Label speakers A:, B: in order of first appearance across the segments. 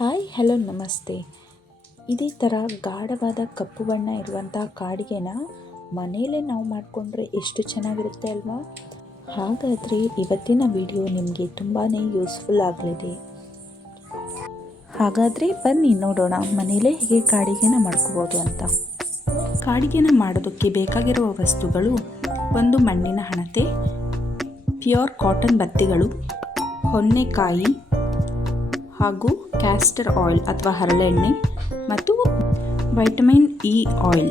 A: Hi, hello, ನಮಸ್ತೆ. ಇದೇ ಥರ ಗಾಢವಾದ ಕಪ್ಪು ಬಣ್ಣ ಇರುವಂಥ ಕಾಡಿಗೆನ ಮನೆಯಲ್ಲೇ ನಾವು ಮಾಡಿಕೊಂಡ್ರೆ ಎಷ್ಟು ಚೆನ್ನಾಗಿರುತ್ತೆ ಅಲ್ವಾ? ಹಾಗಾದರೆ ಇವತ್ತಿನ ವಿಡಿಯೋ ನಿಮಗೆ ತುಂಬಾ ಯೂಸ್ಫುಲ್ ಆಗಲಿದೆ. ಹಾಗಾದರೆ ಬನ್ನಿ ನೋಡೋಣ ಮನೆಯಲ್ಲೇ ಹೇಗೆ ಕಾಡಿಗೆನ ಮಾಡ್ಕೋಬೋದು ಅಂತ. ಕಾಡಿಗೆನ ಮಾಡೋದಕ್ಕೆ ಬೇಕಾಗಿರುವ ವಸ್ತುಗಳು ಒಂದು ಮಣ್ಣಿನ ಹಣತೆ, ಪ್ಯೂರ್ ಕಾಟನ್ ಬತ್ತಿಗಳು, ಹೊನ್ನೆಕಾಯಿ ಹಾಗೂ ಕ್ಯಾಸ್ಟರ್ ಆಯಿಲ್ ಅಥವಾ ಹರಳೆಣ್ಣೆ ಮತ್ತು vitamin E oil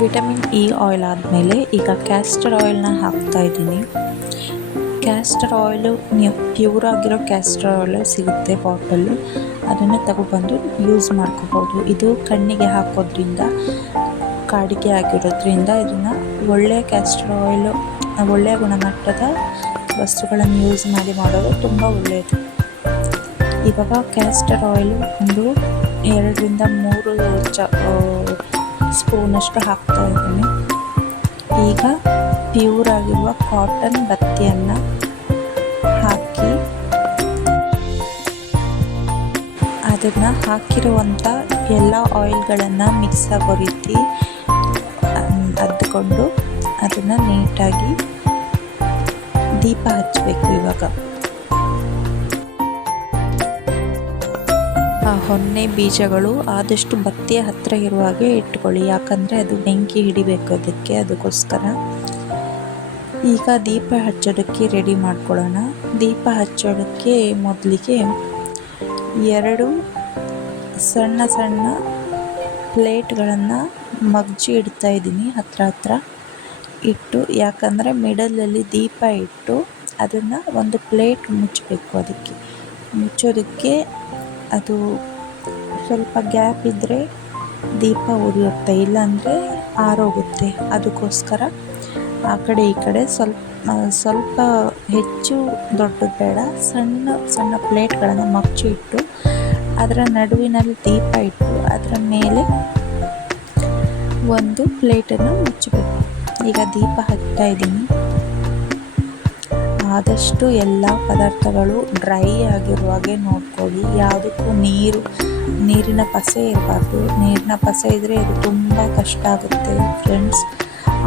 A: vitamin E oil ಆದಮೇಲೆ ಈಗ ಕ್ಯಾಸ್ಟರ್ ಆಯಿಲ್ನ ಹಾಕ್ತಾ ಇದ್ದೀನಿ. ಕ್ಯಾಸ್ಟರ್ ಆಯಿಲು ನೀವು ಪ್ಯೂರ್ ಆಗಿರೋ ಕ್ಯಾಸ್ಟರ್ ಆಯಿಲು ಸಿಗುತ್ತೆ ಬಾಟಲ್ಲು ಅದನ್ನು ತಗೊಬಂದು ಯೂಸ್ ಮಾಡ್ಕೋಬೋದು. ಇದು ಕಣ್ಣಿಗೆ ಹಾಕೋದ್ರಿಂದ, ಕಾಡಿಗೆ ಆಗಿರೋದ್ರಿಂದ ಇದನ್ನು ಒಳ್ಳೆಯ ಕ್ಯಾಸ್ಟರ್ ಆಯಿಲು ಒಳ್ಳೆಯ ಗುಣಮಟ್ಟದ ವಸ್ತುಗಳನ್ನು ಯೂಸ್ ಮಾಡಿ ಮಾಡೋದು ತುಂಬ ಒಳ್ಳೆಯದು ಇವಾಗ ಕ್ಯಾಸ್ಟರ್ ಆಯಿಲು ಒಂದು ಎರಡರಿಂದ ಮೂರು ಚ ಸ್ಪೂನಷ್ಟು ಹಾಕ್ತಾ ಇದ್ದೀನಿ. ಈಗ ಪ್ಯೂರ್ ಆಗಿರುವ ಕಾಟನ್ ಬತ್ತಿಯನ್ನು ಹಾಕಿ ಅದನ್ನು ಹಾಕಿರುವಂಥ ಎಲ್ಲ ಆಯಿಲ್ಗಳನ್ನು ಮಿಕ್ಸ್ ಆಗೋ ರೀತಿ ಅದ್ದುಕೊಂಡು ಅದನ್ನು ನೀಟಾಗಿ ದೀಪ ಹಚ್ಚಬೇಕು ಇವಾಗ. ಹೊನ್ನೆ ಬೀಜಗಳು ಆದಷ್ಟು ಬತ್ತಿಯ ಹತ್ತಿರ ಇರುವ ಹಾಗೆ ಇಟ್ಕೊಳ್ಳಿ. ಯಾಕಂದರೆ ಅದು ಬೆಂಕಿ ಹಿಡಿಬೇಕು ಅದಕ್ಕೆ, ಅದಕ್ಕೋಸ್ಕರ. ಈಗ ದೀಪ ಹಚ್ಚೋದಕ್ಕೆ ರೆಡಿ ಮಾಡ್ಕೊಳ್ಳೋಣ. ದೀಪ ಹಚ್ಚೋದಕ್ಕೆ ಮೊದಲಿಗೆ ಎರಡು ಸಣ್ಣ ಸಣ್ಣ ಪ್ಲೇಟ್ಗಳನ್ನು ಮಗ್ಜಿ ಇಡ್ತಾ ಇದ್ದೀನಿ ಹತ್ರ ಹತ್ರ ಇಟ್ಟು, ಯಾಕಂದರೆ ಮಿಡಲಲ್ಲಿ ದೀಪ ಇಟ್ಟು ಅದನ್ನು ಒಂದು ಪ್ಲೇಟ್ ಮುಚ್ಚಬೇಕು ಅದಕ್ಕೆ. ಮುಚ್ಚೋದಕ್ಕೆ ಅದು ಸ್ವಲ್ಪ ಗ್ಯಾಪ್ ಇದ್ದರೆ ದೀಪ ಉರಿಯುತ್ತೆ, ಇಲ್ಲಾಂದರೆ ಆರೋಗುತ್ತೆ ಅದಕ್ಕೋಸ್ಕರ ಆ ಕಡೆ ಈ ಕಡೆ ಸ್ವಲ್ಪ ಸ್ವಲ್ಪ ಹೆಚ್ಚು ದೊಡ್ಡದು ಬೇಡ. ಸಣ್ಣ ಸಣ್ಣ ಪ್ಲೇಟ್ಗಳನ್ನು ಮಚ್ಚಿ ಇಟ್ಟು ಅದರ ನಡುವಿನಲ್ಲಿ ದೀಪ ಇಟ್ಟು ಅದರ ಮೇಲೆ ಒಂದು ಪ್ಲೇಟನ್ನು ಮುಚ್ಚಬೇಕು. ಈಗ ದೀಪ ಹಚ್ತಾ ಇದ್ದೀನಿ. ಆದಷ್ಟು ಎಲ್ಲ ಪದಾರ್ಥಗಳು ಡ್ರೈ ಆಗಿರುವ ಹಾಗೆ ನೋಡ್ಕೊಳ್ಳಿ. ಯಾವುದಕ್ಕೂ ನೀರು, ನೀರಿನ ಪಸೆ ಇರಬಾರ್ದು. ನೀರಿನ ಪಸೆ ಇದ್ದರೆ ಇದು ತುಂಬ ಕಷ್ಟ ಆಗುತ್ತೆ ಫ್ರೆಂಡ್ಸ್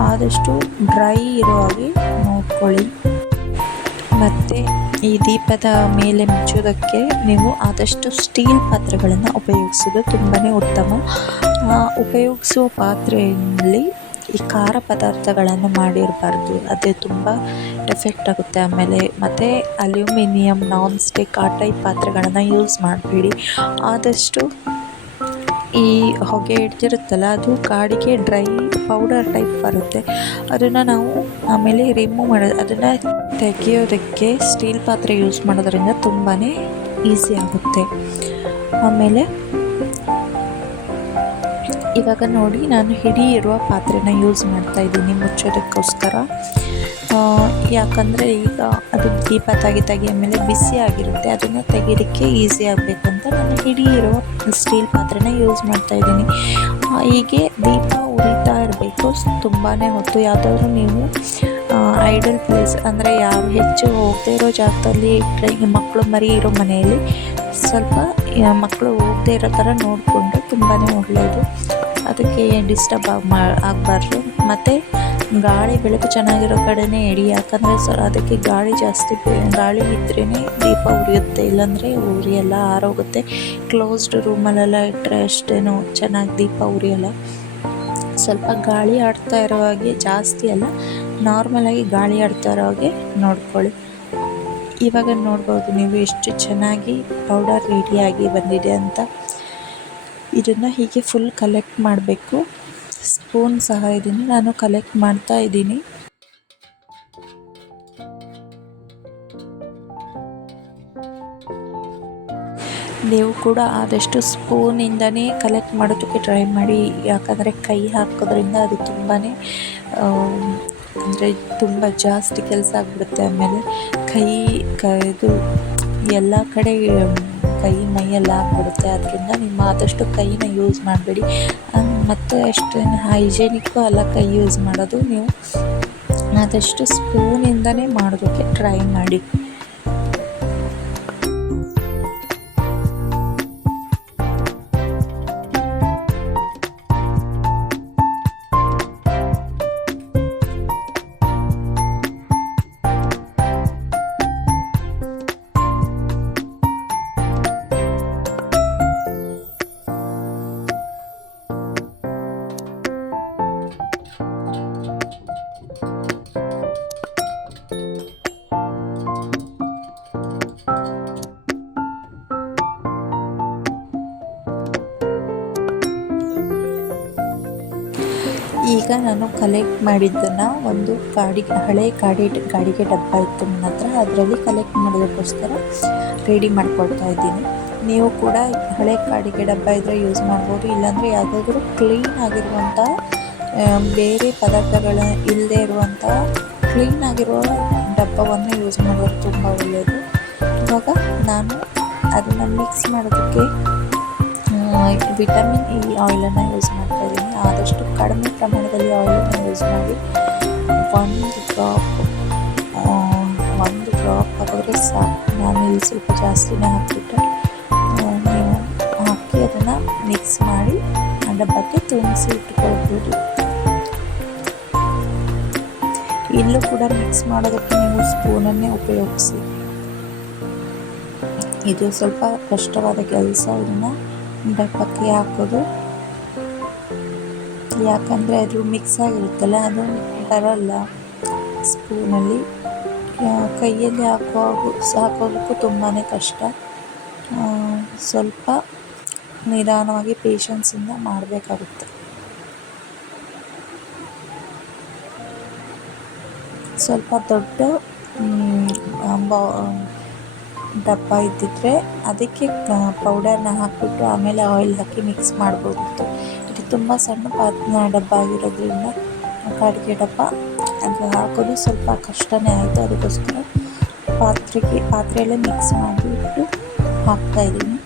A: ಆದಷ್ಟು ಡ್ರೈ ಇರೋ ಹಾಗೆ ನೋಡ್ಕೊಳ್ಳಿ. ಮತ್ತು ಈ ದೀಪದ ಮೇಲೆ ಮುಚ್ಚೋದಕ್ಕೆ ನೀವು ಆದಷ್ಟು ಸ್ಟೀಲ್ ಪಾತ್ರೆಗಳನ್ನು ಉಪಯೋಗಿಸೋದು ತುಂಬಾ ಉತ್ತಮ. ಉಪಯೋಗಿಸುವ ಪಾತ್ರೆಯಲ್ಲಿ ಈ ಖಾರ ಪದಾರ್ಥಗಳನ್ನು ಮಾಡಿರಬಾರ್ದು. ಅದು ತುಂಬ ಎಫೆಕ್ಟ್ ಆಗುತ್ತೆ ಆಮೇಲೆ. ಮತ್ತು ಅಲ್ಯೂಮಿನಿಯಂ ನಾನ್ ಸ್ಟಿಕ್ ಆ ಟೈಪ್ ಪಾತ್ರೆಗಳನ್ನು ಯೂಸ್ ಮಾಡಬೇಡಿ. ಆದಷ್ಟು ಈ ಹೊಗೆ ಹಿಡ್ದಿರುತ್ತಲ್ಲ, ಅದು ಕಾಡಿಗೆ ಡ್ರೈ ಪೌಡರ್ ಟೈಪ್ ಬರುತ್ತೆ. ಅದನ್ನು ನಾವು ಆಮೇಲೆ ರಿಮೂವ್ ಮಾಡೋದು ಅದನ್ನು ತೆಗೆಯೋದಕ್ಕೆ ಸ್ಟೀಲ್ ಪಾತ್ರೆ ಯೂಸ್ ಮಾಡೋದ್ರಿಂದ ತುಂಬಾ ಈಸಿ ಆಗುತ್ತೆ. ಆಮೇಲೆ ಇವಾಗ ನೋಡಿ ನಾನು ಹಿಡಿ ಇರುವ ಪಾತ್ರೆನ ಯೂಸ್ ಮಾಡ್ತಾ ಇದ್ದೀನಿ ಮುಚ್ಚೋದಕ್ಕೋಸ್ಕರ. ಯಾಕಂದರೆ ಈಗ ಅದು ದೀಪ ತಾಗಿ ತಾಗಿ ಆಮೇಲೆ ಬಿಸಿ ಆಗಿರುತ್ತೆ, ಅದನ್ನು ತೆಗೀಲಿಕ್ಕೆ ಈಸಿ ಆಗಬೇಕು ಅಂತ ನಾನು ಹಿಡಿ ಇರುವ ಸ್ಟೀಲ್ ಪಾತ್ರೆನ ಯೂಸ್ ಮಾಡ್ತಾ ಇದ್ದೀನಿ. ಹೀಗೆ ದೀಪ ಉರಿತಾ ಇರಬೇಕು ತುಂಬಾ ಹೊತ್ತು. ಯಾವುದಾದ್ರೂ ನೀವು ಐಡಲ್ ಪ್ಲೇಸ್ ಅಂದರೆ ಯಾವ ಹೆಚ್ಚು ಹೋಗದೇ ಇರೋ ಜಾಗದಲ್ಲಿ ಮಕ್ಕಳು ಮರಿ ಇರೋ ಮನೆಯಲ್ಲಿ ಸ್ವಲ್ಪ ಮಕ್ಕಳು ಹೋಗದೇ ಇರೋ ಥರ ನೋಡಿಕೊಂಡು ತುಂಬಾ ಒಳ್ಳೆಯದು ಅದಕ್ಕೆ ಡಿಸ್ಟರ್ಬ್ ಆಗಿ ಮಾ, ಆಗಬಾರ್ದು. ಮತ್ತು ಗಾಳಿ, ಬೆಳಕು ಚೆನ್ನಾಗಿರೋ ಕಡೆನೇ ಎಡಿ ಯಾಕಂದರೆ ಸೊ, ಅದಕ್ಕೆ ಗಾಳಿ ಜಾಸ್ತಿ ಗಾಳಿ ಇದ್ರೇ ದೀಪ ಉರಿಯುತ್ತೆ. ಇಲ್ಲಾಂದರೆ ಉರಿಯಲ್ಲ ಆರೋಗುತ್ತೆ ಕ್ಲೋಸ್ಡ್ ರೂಮಲ್ಲೆಲ್ಲ ಇಟ್ಟರೆ ಅಷ್ಟೇನು ಚೆನ್ನಾಗಿ ದೀಪ ಉರಿಯಲ್ಲ. ಸ್ವಲ್ಪ ಗಾಳಿ ಆಡ್ತಾ ಇರೋ ಹಾಗೆ ಜಾಸ್ತಿ ಅಲ್ಲ. ನಾರ್ಮಲಾಗಿ ಗಾಳಿ ಆಡ್ತಾ ಇರೋ ಹಾಗೆ ನೋಡ್ಕೊಳ್ಳಿ. ಇವಾಗ ನೋಡ್ಬೋದು ನೀವು ಎಷ್ಟು ಚೆನ್ನಾಗಿ ಪೌಡರ್ ರೆಡಿಯಾಗಿ ಬಂದಿದೆ ಅಂತ. ಇದನ್ನು ಹೀಗೆ ಫುಲ್ ಕಲೆಕ್ಟ್ ಮಾಡಬೇಕು. ಸ್ಪೂನ್ ಸಹ ಸಹಾಯದಿಂದ ನಾನು ಕಲೆಕ್ಟ್ ಮಾಡ್ತಾ ಇದ್ದೀನಿ ನೀವು ಕೂಡ ಆದಷ್ಟು ಸ್ಪೂನಿಂದನೇ ಕಲೆಕ್ಟ್ ಮಾಡೋದಕ್ಕೆ ಟ್ರೈ ಮಾಡಿ. ಯಾಕಂದರೆ ಕೈ ಹಾಕೋದ್ರಿಂದ ಅದು ತುಂಬಾ ಅಂದರೆ ತುಂಬ ಜಾಸ್ತಿ ಕೆಲಸ ಆಗಿಬಿಡುತ್ತೆ ಆಮೇಲೆ ಕೈ ಕ, ಇದು ಎಲ್ಲ ಕಡೆ ಕೈ ಮೈಯೆಲ್ಲ ಆಗ್ಬಿಡುತ್ತೆ. ಅದರಿಂದ ನಿಮ್ಮ ಆದಷ್ಟು ಕೈನ ಯೂಸ್ ಮಾಡಬೇಡಿ. ಮತ್ತು ಅಷ್ಟೇನು ಹೈಜೆನಿಕ್ಕು ಅಲ್ಲ ಕೈ ಯೂಸ್ ಮಾಡೋದು. ನೀವು ಆದಷ್ಟು ಸ್ಪೂನಿಂದನೇ ಮಾಡೋದಕ್ಕೆ ಟ್ರೈ ಮಾಡಿ. ನಾನು ಕಲೆಕ್ಟ್ ಮಾಡಿದ್ದನ್ನು ಒಂದು ಗಾಡಿಗೆ ಹಳೆ ಗಾಡಿ, ಗಾಡಿಗೆ ಡಬ್ಬ ಇತ್ತು ನನ್ನ ಹತ್ರ. ಅದರಲ್ಲಿ ಕಲೆಕ್ಟ್ ಮಾಡೋದಕ್ಕೋಸ್ಕರ ರೆಡಿ ಮಾಡ್ಕೊಳ್ತಾ ಇದ್ದೀನಿ. ನೀವು ಕೂಡ ಹಳೆ ಗಾಡಿಗೆ ಡಬ್ಬ ಇದ್ದರೆ ಯೂಸ್ ಮಾಡ್ಬೋದು. ಇಲ್ಲಾಂದರೆ ಯಾವುದಾದ್ರೂ ಕ್ಲೀನ್ ಆಗಿರುವಂಥ ಬೇರೆ ಪದಾರ್ಥಗಳ ಇಲ್ಲದೆ ಇರುವಂಥ ಕ್ಲೀನ್ ಆಗಿರುವ ಡಬ್ಬವನ್ನು ಯೂಸ್ ಮಾಡೋದು ತುಂಬ ಒಳ್ಳೆಯದು ಇವಾಗ ನಾನು ಅದನ್ನು ಮಿಕ್ಸ್ ಮಾಡೋದಕ್ಕೆ ವಿಟಮಿನ್ ಇ ಆಯಿಲನ್ನು ಯೂಸ್ ಮಾಡ್ತಾ ಇದ್ದೀನಿ. ಆದಷ್ಟು ಕಡಿಮೆ ಪ್ರಮಾಣದಲ್ಲಿ ಆಯಿಲನ್ನು ಯೂಸ್ ಮಾಡಿ ಒಂದು ಡ್ರಾಪ್ ಒಂದು ಡ್ರಾಪ್ ಹಾಕಿದ್ರೆ ಸಾಕು. ನಾನು ಇಲ್ಲಿ ಸ್ವಲ್ಪ ಜಾಸ್ತಿನೇ ಹಾಕಿಬಿಟ್ಟು ನೀವು ಹಾಕಿ ಅದನ್ನು ಮಿಕ್ಸ್ ಮಾಡಿ ಡಬ್ಬಕ್ಕೆ ತುಂಬಿಸಿ ಇಟ್ಕೊಳ್ಬೋದು. ಇಲ್ಲೂ ಕೂಡ ಮಿಕ್ಸ್ ಮಾಡೋದಕ್ಕೆ ನೀವು ಸ್ಪೂನನ್ನೇ ಉಪಯೋಗಿಸಿ. ಇದು ಸ್ವಲ್ಪ ಕಷ್ಟವಾದ ಕೆಲಸ, ಇದನ್ನು ಡಬ್ಬಕ್ಕೆ ಹಾಕೋದು. ಯಾಕಂದರೆ ಅದು ಮಿಕ್ಸ್ ಆಗಿರುತ್ತಲ್ಲ, ಅದು ಬರಲ್ಲ ಸ್ಪೂನಲ್ಲಿ ಕೈಯಲ್ಲಿ ಹಾಕೋ ಹಾಕೋದಕ್ಕೂ ತುಂಬಾ ಕಷ್ಟ. ಸ್ವಲ್ಪ ನಿಧಾನವಾಗಿ ಪೇಷನ್ಸಿಂದ ಮಾಡಬೇಕಾಗುತ್ತೆ. ಸ್ವಲ್ಪ ದೊಡ್ಡ ಡಬ್ಬ ಇದ್ದಿದ್ರೆ ಅದಕ್ಕೆ ಪೌಡರ್ನ ಹಾಕಿಬಿಟ್ಟು ಆಮೇಲೆ ಆಯಿಲ್ ಹಾಕಿ ಮಿಕ್ಸ್ ಮಾಡ್ಬೋದಿತ್ತು. ಇದು ತುಂಬ ಸಣ್ಣ ಪಾತ್ರೆ ಡಬ್ಬ ಆಗಿರೋದ್ರಿಂದ ಅಡುಗೆ ಡಬ್ಬ ಅದು ಹಾಕೋದು ಸ್ವಲ್ಪ ಕಷ್ಟನೇ ಆಯಿತು. ಅದಕ್ಕೋಸ್ಕರ ಪಾತ್ರೆಗೆ, ಪಾತ್ರೆಯಲ್ಲೇ ಮಿಕ್ಸ್ ಮಾಡಿಬಿಟ್ಟು ಹಾಕ್ತಾಯಿದ್ದೀನಿ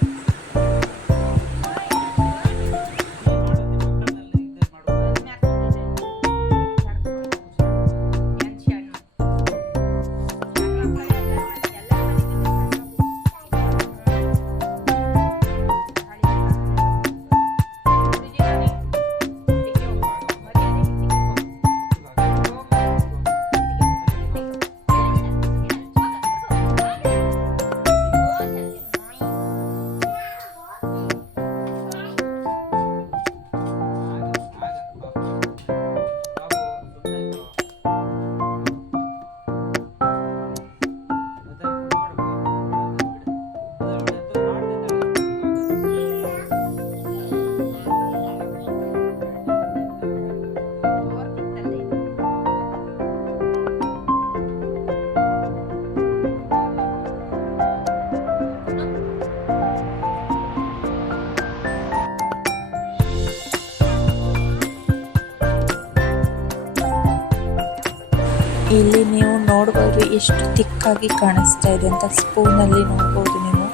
A: ಇಲ್ಲಿ ನೀವು ನೋಡ್ಬೋದು ಎಷ್ಟು ತಿಕ್ಕಾಗಿ ಕಾಣಿಸ್ತಾ ಇದೆ ಅಂತ ಸ್ಪೂನಲ್ಲಿ ನೋಡ್ಬೋದು ನೀವು.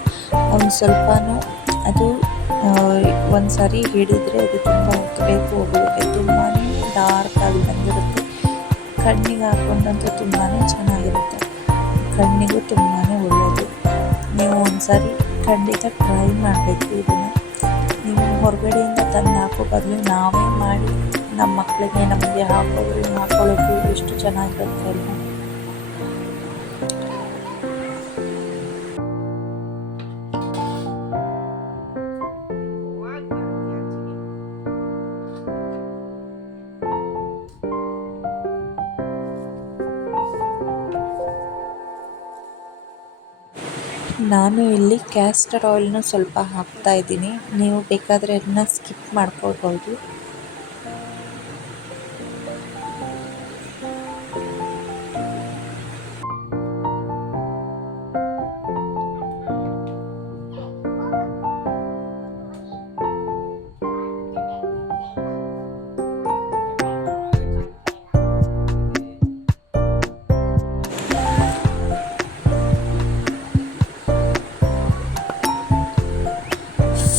A: ಒಂದು ಸ್ವಲ್ಪನೂ ಅದು ಒಂದು ಸಾರಿ ಹಿಡಿದ್ರೆ ಅದು ತುಂಬ ಹೊತ್ತು ತುಂಬಾನೇ ತುಂಬಾ ಆಗಿ ಬಂದಿರುತ್ತೆ. ಕಣ್ಣಿಗೆ ಹಾಕೊಂಡಂತೂ ತುಂಬಾ ಚೆನ್ನಾಗಿರುತ್ತೆ. ಕಣ್ಣಿಗೂ ತುಂಬಾ ಒಳ್ಳೆಯದು ನೀವು ಒಂದು ಸಾರಿ ಖಂಡಿತ ಟ್ರೈ ಮಾಡಬೇಕು ಇದನ್ನು. ನೀವು ಹೊರಗಡೆಯಿಂದ ತಂದು ಹಾಕೋ ಬದಲು ನಾವೇ ಮಾಡಿ ನಮ್ಮ ಮಕ್ಕಳಿಗೆ, ನಮಗೆ ಹಾಕೋದು ಹಾಕೊಳ್ಳೋದು ಎಷ್ಟು ಚೆನ್ನಾಗಿರುತ್ತೆ ಅಲ್ಲ ನಾನು ಇಲ್ಲಿ ಕ್ಯಾಸ್ಟರ್ ಆಯಿಲ್ನ ಸ್ವಲ್ಪ ಹಾಕ್ತಾ ಇದ್ದೀನಿ. ನೀವು ಬೇಕಾದರೆ ಅದನ್ನ ಸ್ಕಿಪ್ ಮಾಡ್ಕೊಳ್ಬೋದು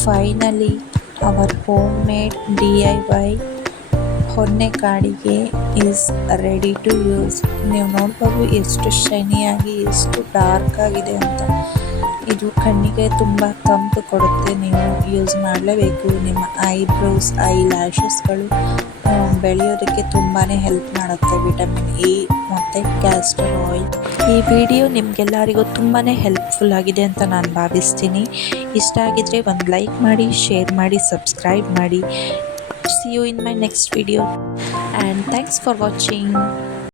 A: finally our home made D I Y ಹೊನ್ನೆ ಕಾಡಿಗೆ ಈಸ್ ರೆಡಿ ಟು ಯೂಸ್ ನೀವು ನೋಡ್ಬೋದು ಎಷ್ಟು ಶೈನಿಯಾಗಿ, ಎಷ್ಟು ಡಾರ್ಕ್ ಆಗಿದೆ ಅಂತ. ಇದು ಕಣ್ಣಿಗೆ ತುಂಬ ತಂಪು ಕೊಡುತ್ತೆ. ನೀವು ಯೂಸ್ ಮಾಡಲೇಬೇಕು. ನಿಮ್ಮ ಐಬ್ರೋಸ್ ಐ ಲ್ಯಾಶಸ್ಗಳು ಬೆಳೆಯೋದಕ್ಕೆ ತುಂಬಾ ಹೆಲ್ಪ್ ಮಾಡುತ್ತೆ. ವಿಟಮಿನ್ ಎ ಮತ್ತು ಕ್ಯಾಸ್ಟರ್ ಆಯಿಲ್ ಈ ವಿಡಿಯೋ ನಿಮಗೆಲ್ಲರಿಗೂ ತುಂಬಾ ಹೆಲ್ಪ್ಫುಲ್ ಆಗಿದೆ ಅಂತ ನಾನು ಭಾವಿಸ್ತೀನಿ. ಇಷ್ಟ ಆಗಿದ್ರೆ ಒಂದು ಲೈಕ್ ಮಾಡಿ ಶೇರ್ ಮಾಡಿ ಸಬ್ಸ್ಕ್ರೈಬ್ ಮಾಡಿ. See you in my next video and thanks for watching